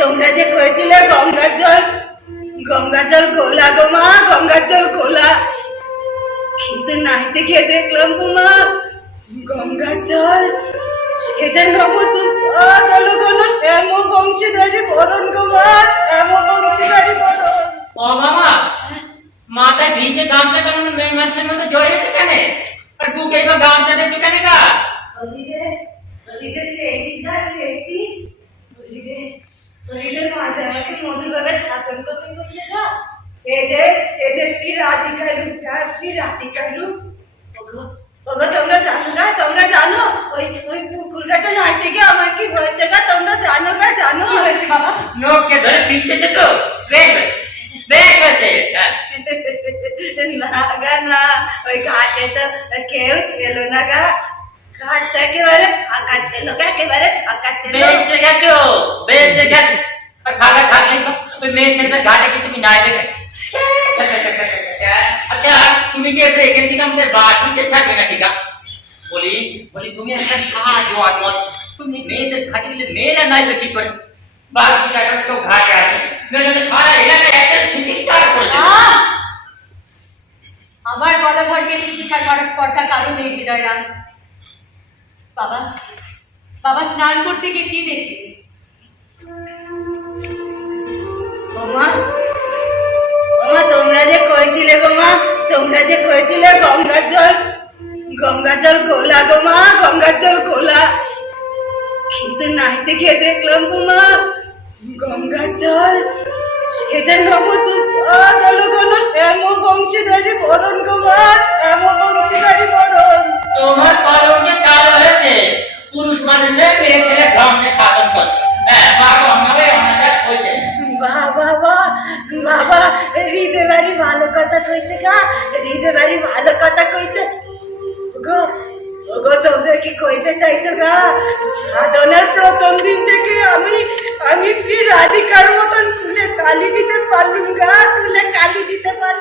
তোমরা যে কয়েছিলে গঙ্গার জল গঙ্গার জল গোলা গো মা গঙ্গার জল গোলা। কিন্তু নাইতে গিয়ে দেখলাম গো মা গঙ্গার জল সে যে নবদুর্গা হলো কোনো শ্যাম বংশীধারী বরণ গো মা শ্যাম বংশীধারী বরণ। ও মামা মাথায় ভিজে গামছা কেন মে মাসের মধ্যে জড়িয়েছে কেন? আর বুকে এবার গামছা দিয়েছে কেন গা? হলিদে হলিদে খেয়েছিস? আমাকে মধুর ভাবে শাসন করতে করছে না? এই যে এই যে শ্রী রাধিকার রূপটা শ্রী রাধিকার রূপ। ওগো ওগো তোমরা জানো গা তোমরা জানো? ওই ওই পুকুর ঘাটে নাইতে গিয়ে আমার কি হয়েছে গা? তোমরা জানো গা জানো? হয়েছে বাবা? লোককে ধরে পিটতেছে তো? বেশ হয়েছে বেশ হয়েছে হ্যাঁ। না গা না ওই ঘাটে তো কেউ ছিল না গা। ঘাটটা একেবারে ফাঁকা ছিল গা একেবারে ফাঁকা ছিল। বেঁচে গেছো বেঁচে গেছো। মেয়ে ছেলেটা ঘাটে কি তুমি নাই দেখে আচ্ছা তুমি কি এখান থেকে আমাদের বাসিতে থাকবে নাকি গা বলি বলি তুমি একটা সাহায্য মত তুমি মেয়েদের ঘাটে গেলে মেয়েরা নাইবে কি করে বার বিষয়টা কেউ ঘাটে আসে মেয়েরা সারা এলাকায় একটা ছিচিৎকার করে। আহ! আমার গলা ধরকে চিচিকার করার স্পর্ধা কারও নেই হৃদয়রাম বাবা বাবা স্নান করতে গিয়ে কি দেখলি গঙ্গার জল গোলা কিন্তু নাইতে গিয়ে দেখলাম গো মা গঙ্গার জল হলো কোনো? শ্যাম বংশীধারী বরণ গো শ্যাম বংশীধারী বরণ। তোমার কলমটা কালো হয়েছে। পুরুষ মানুষের মেয়ে ছেলে ধর্মে সাধন করছে। হ্যাঁ বাবা আমাকে অনাচার হয়েছে বাবা বাবা হৃদয় বাড়ি ভালো কথা কইছে গা হৃদয় বাড়ি ভালো কথা কইছে চাইছো গা সাধনার প্রথম দিন থেকে আমি আমি শ্রী রাধিকার মতন তুলে কালি দিতে পারলুম গা, তুলে কালি দিতে পারলুম।